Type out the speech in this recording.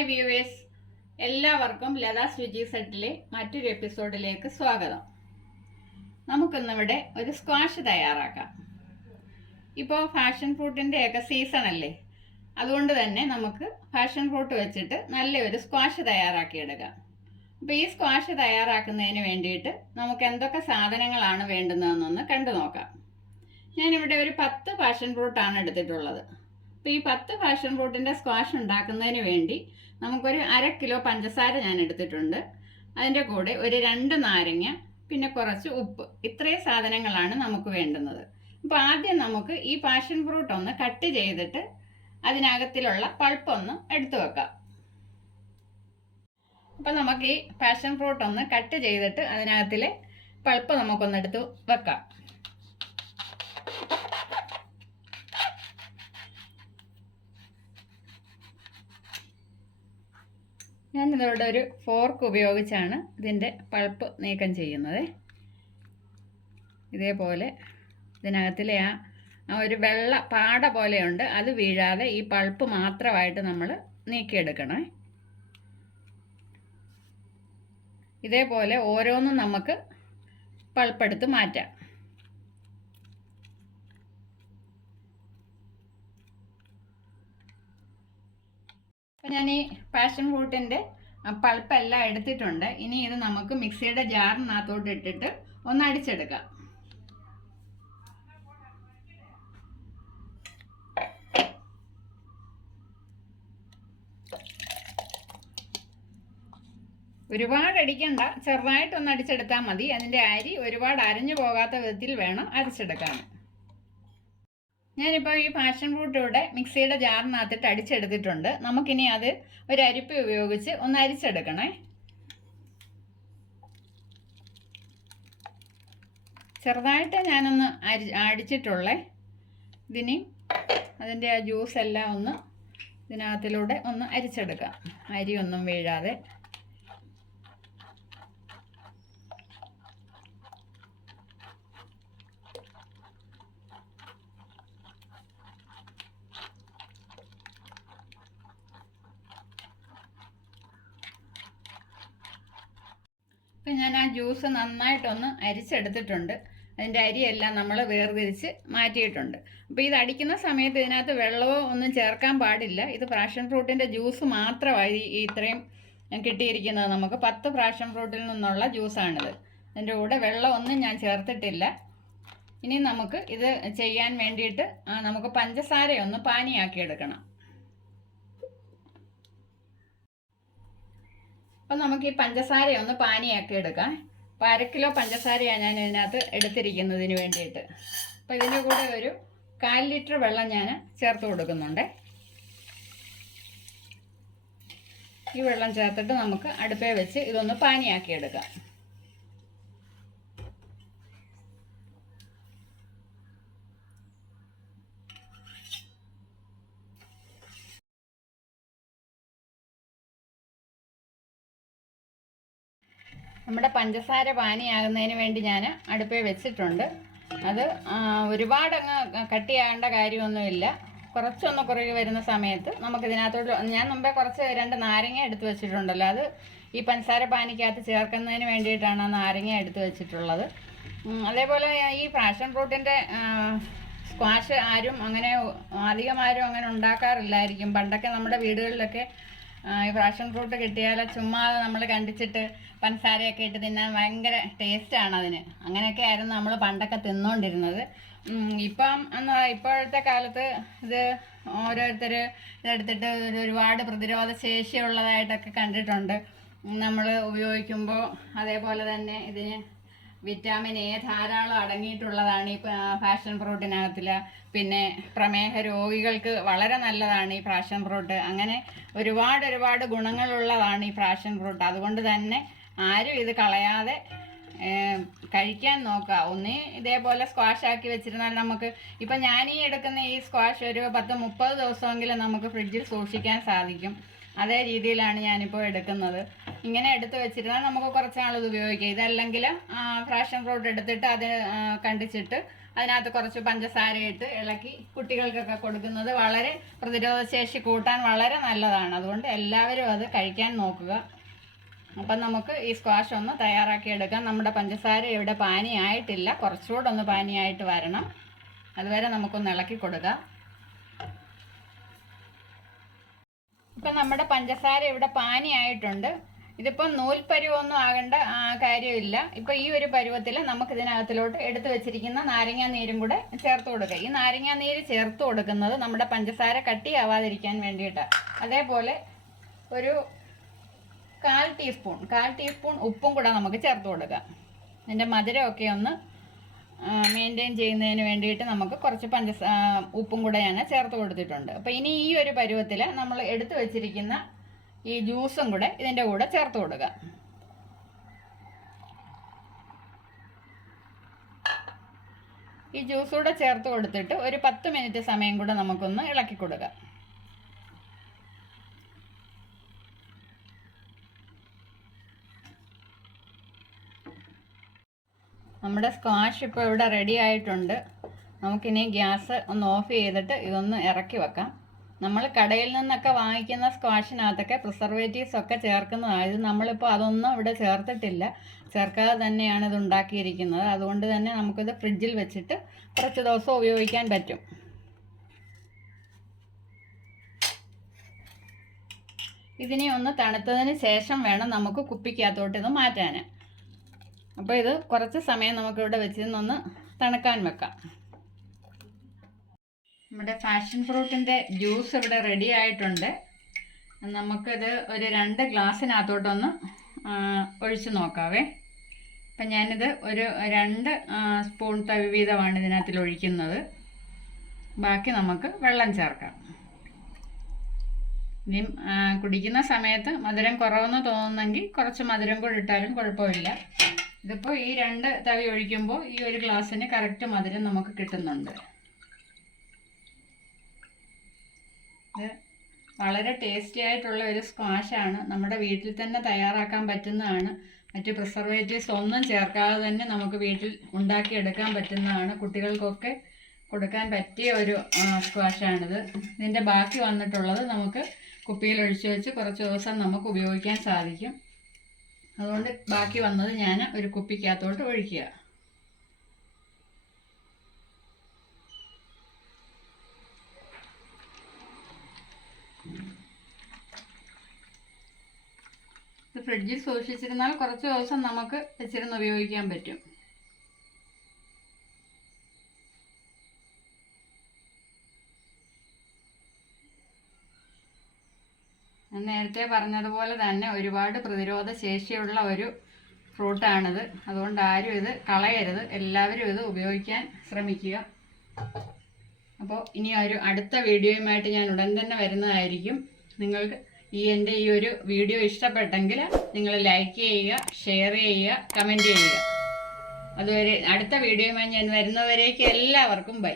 Hi viewers, എല്ലാവർക്കും ലതാസ് രുചി സെറ്റിലെ മറ്റൊരു എപ്പിസോഡിലേക്ക് സ്വാഗതം. നമുക്കിന്നിവിടെ ഒരു സ്ക്വാഷ് തയ്യാറാക്കാം. ഇപ്പോൾ ഫാഷൻ ഫ്രൂട്ടിൻ്റെയൊക്കെ സീസൺ അല്ലേ, അതുകൊണ്ട് തന്നെ നമുക്ക് ഫാഷൻ ഫ്രൂട്ട് വെച്ചിട്ട് നല്ലൊരു സ്ക്വാഷ് തയ്യാറാക്കിയെടുക്കാം. അപ്പോൾ ഈ സ്ക്വാഷ് തയ്യാറാക്കുന്നതിന് വേണ്ടിയിട്ട് നമുക്ക് എന്തൊക്കെ സാധനങ്ങളാണ് വേണ്ടുന്നതെന്നൊന്ന് കണ്ടു നോക്കാം. ഞാനിവിടെ ഒരു 10 ഫാഷൻ ഫ്രൂട്ടാണ് എടുത്തിട്ടുള്ളത്. അപ്പോൾ ഈ 10 ഫാഷൻ ഫ്രൂട്ടിൻ്റെ സ്ക്വാഷ് ഉണ്ടാക്കുന്നതിന് വേണ്ടി നമുക്കൊരു 1/2 കിലോ പഞ്ചസാര ഞാൻ എടുത്തിട്ടുണ്ട്. അതിൻ്റെ കൂടെ ഒരു 2 നാരങ്ങ, പിന്നെ കുറച്ച് ഉപ്പ്. ഇത്രയും സാധനങ്ങളാണ് നമുക്ക് വേണ്ടുന്നത്. അപ്പോൾ ആദ്യം നമുക്ക് ഈ പാഷൻ ഫ്രൂട്ട് ഒന്ന് കട്ട് ചെയ്തിട്ട് അതിനകത്തിലുള്ള പൾപ്പൊന്ന് എടുത്തു വെക്കാം. അപ്പോൾ നമുക്ക് ഈ പാഷൻ ഫ്രൂട്ട് ഒന്ന് കട്ട് ചെയ്തിട്ട് അതിനകത്തിലെ പൾപ്പ് നമുക്കൊന്നെടുത്ത് വെക്കാം. ഞാനിതോടെ ഒരു ഫോർക്ക് ഉപയോഗിച്ചാണ് ഇതിൻ്റെ പൾപ്പ് നീക്കം ചെയ്യുന്നത്. ഇതേപോലെ ഇതിനകത്തിലെ ആ ഒരു വെള്ള പാട പോലെയുണ്ട്, അത് വീഴാതെ ഈ പൾപ്പ് മാത്രമായിട്ട് നമ്മൾ നീക്കിയെടുക്കണം. ഇതേപോലെ ഓരോന്നും നമുക്ക് പൾപ്പെടുത്ത് മാറ്റാം. അപ്പം ഞാൻ ഈ പാഷൻ ഫ്രൂട്ടിൻ്റെ പൾപ്പെല്ലാം എടുത്തിട്ടുണ്ട്. ഇനി ഇത് നമുക്ക് മിക്സിയുടെ ജാറിനകത്തോട്ട് ഇട്ടിട്ട് ഒന്ന് അടിച്ചെടുക്കാം. ഒരുപാട് അടിക്കണ്ട, ചെറുതായിട്ടൊന്ന് അടിച്ചെടുത്താൽ മതി. അതിൻ്റെ അരി ഒരുപാട് അരഞ്ഞു പോകാത്ത വിധത്തിൽ വേണം അരച്ചെടുക്കാൻ. ഞാനിപ്പോൾ ഈ പാഷൻ ഫ്രൂട്ട് ഇവിടെ മിക്സിയുടെ ജാറിനകത്തിട്ട് അടിച്ചെടുത്തിട്ടുണ്ട്. നമുക്കിനി അത് ഒരു അരിപ്പ ഉപയോഗിച്ച് ഒന്ന് അരിച്ചെടുക്കണേ. ചെറുതായിട്ട് ഞാനൊന്ന് അടിച്ചിട്ടുള്ളേ. ഇതിനി അതിൻ്റെ ആ ജ്യൂസ് എല്ലാം ഒന്ന് ഇതിനകത്തിലൂടെ ഒന്ന് അരിച്ചെടുക്കാം, അരിയൊന്നും വീഴാതെ. അപ്പം ഞാൻ ആ ജ്യൂസ് നന്നായിട്ടൊന്ന് അരിച്ചെടുത്തിട്ടുണ്ട്. അതിൻ്റെ അരിയെല്ലാം നമ്മൾ വേർതിരിച്ച് മാറ്റിയിട്ടുണ്ട്. അപ്പോൾ ഇത് അടിക്കുന്ന സമയത്ത് ഇതിനകത്ത് വെള്ളമോ ഒന്നും ചേർക്കാൻ പാടില്ല. ഇത് പാഷൻ ഫ്രൂട്ടിൻ്റെ ജ്യൂസ് മാത്രമായി ഇത്രയും കിട്ടിയിരിക്കുന്നത്. നമുക്ക് 10 പാഷൻ ഫ്രൂട്ടിൽ നിന്നുള്ള ജ്യൂസാണിത്. അതിൻ്റെ കൂടെ വെള്ളമൊന്നും ഞാൻ ചേർത്തിട്ടില്ല. ഇനി നമുക്ക് ഇത് ചെയ്യാൻ വേണ്ടിയിട്ട് നമുക്ക് പഞ്ചസാരയൊന്ന് പാനിയാക്കി എടുക്കണം. അപ്പം നമുക്ക് ഈ പഞ്ചസാരയൊന്ന് പാനിയാക്കി എടുക്കാം. അപ്പോൾ 1/2 കിലോ പഞ്ചസാരയാണ് ഞാൻ ഇതിനകത്ത് എടുത്തിരിക്കുന്നതിന് വേണ്ടിയിട്ട്. അപ്പോൾ ഇതിൻ്റെ കൂടെ ഒരു 1/4 ലിറ്റർ വെള്ളം ഞാൻ ചേർത്ത് കൊടുക്കുന്നുണ്ട്. ഈ വെള്ളം ചേർത്തിട്ട് നമുക്ക് അടുപ്പേ വെച്ച് ഇതൊന്ന് പാനിയാക്കി എടുക്കാം. നമ്മുടെ പഞ്ചസാര പാനിയാകുന്നതിന് വേണ്ടി ഞാൻ അടുപ്പേ വെച്ചിട്ടുണ്ട്. അത് ഒരുപാട് അങ്ങ് കട്ടിയാകേണ്ട കാര്യമൊന്നുമില്ല. കുറച്ചൊന്ന് കുറുകി വരുന്ന സമയത്ത് നമുക്കിതിനകത്തോട്ട് ഞാൻ മുമ്പേ കുറച്ച് 2 നാരങ്ങ എടുത്ത് വെച്ചിട്ടുണ്ടല്ലോ, അത് ഈ പഞ്ചസാര പാനിക്കകത്ത് ചേർക്കുന്നതിന് വേണ്ടിയിട്ടാണ് ആ നാരങ്ങ എടുത്ത് വെച്ചിട്ടുള്ളത്. അതേപോലെ ഈ പാഷൻ ഫ്രൂട്ടിൻ്റെ സ്ക്വാഷ് അധികം ആരും അങ്ങനെ ഉണ്ടാക്കാറില്ലായിരിക്കും. പണ്ടൊക്കെ നമ്മുടെ വീടുകളിലൊക്കെ ഈ പാഷൻ ഫ്രൂട്ട് കിട്ടിയാൽ ചുമ്മാതെ നമ്മൾ കണ്ടിച്ചിട്ട് പഞ്ചസാരയൊക്കെ ഇട്ട് തിന്നാൻ ഭയങ്കര ടേസ്റ്റാണ് അതിന്. അങ്ങനെയൊക്കെ ആയിരുന്നു നമ്മൾ പണ്ടൊക്കെ തിന്നുകൊണ്ടിരുന്നത്. ഇപ്പോഴത്തെ കാലത്ത് ഇത് ഓരോരുത്തർ ഇതെടുത്തിട്ട് ഒരുപാട് പ്രതിരോധ ശേഷിയുള്ളതായിട്ടൊക്കെ കണ്ടിട്ടുണ്ട് നമ്മൾ ഉപയോഗിക്കുമ്പോൾ. അതേപോലെ തന്നെ ഇതിന് വിറ്റാമിൻ എ ധാരാളം അടങ്ങിയിട്ടുള്ളതാണ് ഈ പാഷൻ ഫ്രൂട്ടിനകത്തിൽ. പിന്നെ പ്രമേഹ രോഗികൾക്ക് വളരെ നല്ലതാണ് ഈ പാഷൻ ഫ്രൂട്ട്. അങ്ങനെ ഒരുപാട് ഗുണങ്ങളുള്ളതാണ് ഈ പാഷൻ ഫ്രൂട്ട്. അതുകൊണ്ട് തന്നെ ആരും ഇത് കളയാതെ കഴിക്കാൻ നോക്കുക. ഒന്നേ ഇതേപോലെ സ്ക്വാഷ് ആക്കി വെച്ചിരുന്നാൽ നമുക്ക് ഇപ്പം ഞാനീ എടുക്കുന്ന ഈ സ്ക്വാഷ് ഒരു 10-30 ദിവസമെങ്കിലും നമുക്ക് ഫ്രിഡ്ജിൽ സൂക്ഷിക്കാൻ സാധിക്കും. അതേ രീതിയിലാണ് ഞാനിപ്പോൾ എടുക്കുന്നത്. ഇങ്ങനെ എടുത്ത് വെച്ചിരുന്നാൽ നമുക്ക് കുറച്ച് നാളിത് ഉപയോഗിക്കാം. ഇതല്ലെങ്കിൽ പാഷൻ ഫ്രൂട്ട് എടുത്തിട്ട് അത് കണ്ടിച്ചിട്ട് അതിനകത്ത് കുറച്ച് പഞ്ചസാര ഇട്ട് ഇളക്കി കുട്ടികൾക്കൊക്കെ കൊടുക്കുന്നത് വളരെ പ്രതിരോധശേഷി കൂട്ടാൻ വളരെ നല്ലതാണ്. അതുകൊണ്ട് എല്ലാവരും അത് കഴിക്കാൻ നോക്കുക. അപ്പം നമുക്ക് ഈ സ്ക്വാഷ് ഒന്ന് തയ്യാറാക്കിയെടുക്കാം. നമ്മുടെ പഞ്ചസാര ഇവിടെ പാനിയായിട്ടില്ല, കുറച്ചുകൂടെ ഒന്ന് പാനിയായിട്ട് വരണം. അതുവരെ നമുക്കൊന്ന് ഇളക്കി കൊടുക്കാം. ഇപ്പം നമ്മുടെ പഞ്ചസാര ഇവിടെ പാനിയായിട്ടുണ്ട്. ഇതിപ്പോൾ നൂൽപ്പരുവൊന്നും ആകേണ്ട കാര്യമില്ല. ഇപ്പോൾ ഈ ഒരു പരുവത്തിൽ നമുക്കിതിനകത്തിലോട്ട് എടുത്തു വെച്ചിരിക്കുന്ന നാരങ്ങാ നീരും കൂടെ ചേർത്ത് കൊടുക്കുക. ഈ നാരങ്ങാ നീര് ചേർത്ത് കൊടുക്കുന്നത് നമ്മുടെ പഞ്ചസാര കട്ടിയാവാതിരിക്കാൻ വേണ്ടിയിട്ടാണ്. അതേപോലെ ഒരു 1/4 ടീസ്പൂൺ ഉപ്പും കൂടെ നമുക്ക് ചേർത്ത് കൊടുക്കാം. അതിൻ്റെ മധുരമൊക്കെ ഒന്ന് മെയിൻറ്റെയിൻ ചെയ്യുന്നതിന് വേണ്ടിയിട്ട് നമുക്ക് കുറച്ച് ഉപ്പും കൂടെ ഞാൻ ചേർത്ത് കൊടുത്തിട്ടുണ്ട്. അപ്പോൾ ഇനി ഈ ഒരു പരുവത്തിൽ നമ്മൾ എടുത്തു വെച്ചിരിക്കുന്ന ഈ ജ്യൂസും കൂടെ ഇതിൻ്റെ കൂടെ ചേർത്ത് കൊടുക്കുക. ഈ ജ്യൂസ് കൂടെ ചേർത്ത് കൊടുത്തിട്ട് ഒരു 10 മിനിറ്റ് സമയം കൂടെ നമുക്കൊന്ന് ഇളക്കി കൊടുക്കാം. നമ്മുടെ സ്ക്വാഷ് ഇപ്പോൾ ഇവിടെ റെഡി ആയിട്ടുണ്ട്. നമുക്കിനി ഗ്യാസ് ഒന്ന് ഓഫ് ചെയ്തിട്ട് ഇതൊന്ന് ഇറക്കി വെക്കാം. നമ്മൾ കടയിൽ നിന്നൊക്കെ വാങ്ങിക്കുന്ന സ്ക്വാഷിനകത്തൊക്കെ പ്രിസർവേറ്റീവ്സ് ഒക്കെ ചേർക്കുന്നതാണ്. നമ്മളിപ്പോൾ അതൊന്നും ഇവിടെ ചേർത്തിട്ടില്ല, ചേർക്കാതെ തന്നെയാണ് ഇത് ഉണ്ടാക്കിയിരിക്കുന്നത്. അതുകൊണ്ട് തന്നെ നമുക്കിത് ഫ്രിഡ്ജിൽ വെച്ചിട്ട് കുറച്ച് ദിവസം ഉപയോഗിക്കാൻ പറ്റും. ഇതിനെ ഒന്ന് തണുത്തതിന് ശേഷം വേണം നമുക്ക് കുപ്പിക്കകത്തോട്ട് ഇത് മാറ്റാൻ. അപ്പോൾ ഇത് കുറച്ച് സമയം നമുക്കിവിടെ വെച്ചിരുന്നൊന്ന് തണുക്കാൻ വെക്കാം. നമ്മുടെ പാഷൻ ഫ്രൂട്ടിൻ്റെ ജ്യൂസ് ഇവിടെ റെഡി ആയിട്ടുണ്ട്. നമുക്കിത് ഒരു 2 ഗ്ലാസ്സിനകത്തോട്ടൊന്ന് ഒഴിച്ച് നോക്കാവേ. അപ്പം ഞാനിത് ഒരു 2 സ്പൂൺ തവി വീതമാണ് ഇതിനകത്തിൽ ഒഴിക്കുന്നത്. ബാക്കി നമുക്ക് വെള്ളം ചേർക്കാം. ഇനി കുടിക്കുന്ന സമയത്ത് മധുരം കുറവെന്ന് തോന്നുന്നെങ്കിൽ കുറച്ച് മധുരം കൂടി ഇട്ടാലും കുഴപ്പമില്ല. ഇതിപ്പോൾ ഈ 2 തവി ഒഴിക്കുമ്പോൾ ഈ ഒരു ഗ്ലാസ്സിന് കറക്റ്റ് മധുരം നമുക്ക് കിട്ടുന്നുണ്ട്. ഇത് വളരെ ടേസ്റ്റി ആയിട്ടുള്ള ഒരു സ്ക്വാഷാണ്. നമ്മുടെ വീട്ടിൽ തന്നെ തയ്യാറാക്കാൻ പറ്റുന്നതാണ്. മറ്റ് പ്രിസർവേറ്റീവ്സ് ഒന്നും ചേർക്കാതെ തന്നെ നമുക്ക് വീട്ടിൽ ഉണ്ടാക്കിയെടുക്കാൻ പറ്റുന്നതാണ്. കുട്ടികൾക്കൊക്കെ കൊടുക്കാൻ പറ്റിയ ഒരു സ്ക്വാഷാണിത്. ഇതിൻ്റെ ബാക്കി വന്നിട്ടുള്ളത് നമുക്ക് കുപ്പിയിൽ ഒഴിച്ചു വെച്ച് കുറച്ച് ദിവസം നമുക്ക് ഉപയോഗിക്കാൻ സാധിക്കും. അതുകൊണ്ട് ബാക്കി വന്നത് ഞാൻ ഒരു കുപ്പിക്കകത്തോട്ട് ഒഴിക്കുക. ഇത് ഫ്രിഡ്ജിൽ സൂക്ഷിച്ചിരുന്നാൽ കുറച്ച് ദിവസം നമുക്ക് വെച്ചിരുന്ന് ഉപയോഗിക്കാൻ പറ്റും. ഞാൻ നേരത്തെ പറഞ്ഞതുപോലെ തന്നെ ഒരുപാട് പ്രതിരോധ ശേഷിയുള്ള ഒരു ഫ്രൂട്ടാണിത്. അതുകൊണ്ട് ആരും ഇത് കളയരുത്, എല്ലാവരും ഇത് ഉപയോഗിക്കാൻ ശ്രമിക്കുക. അപ്പോൾ ഇനി ഒരു അടുത്ത വീഡിയോയുമായിട്ട് ഞാൻ ഉടൻ തന്നെ വരുന്നതായിരിക്കും. നിങ്ങൾക്ക് എൻ്റെ ഈ ഒരു വീഡിയോ ഇഷ്ടപ്പെട്ടെങ്കിൽ നിങ്ങൾ ലൈക്ക് ചെയ്യുക, ഷെയർ ചെയ്യുക, കമൻറ്റ് ചെയ്യുക. അതുവരെ അടുത്ത വീഡിയോയുമായി ഞാൻ വരുന്നവരേക്ക് എല്ലാവർക്കും ബൈ.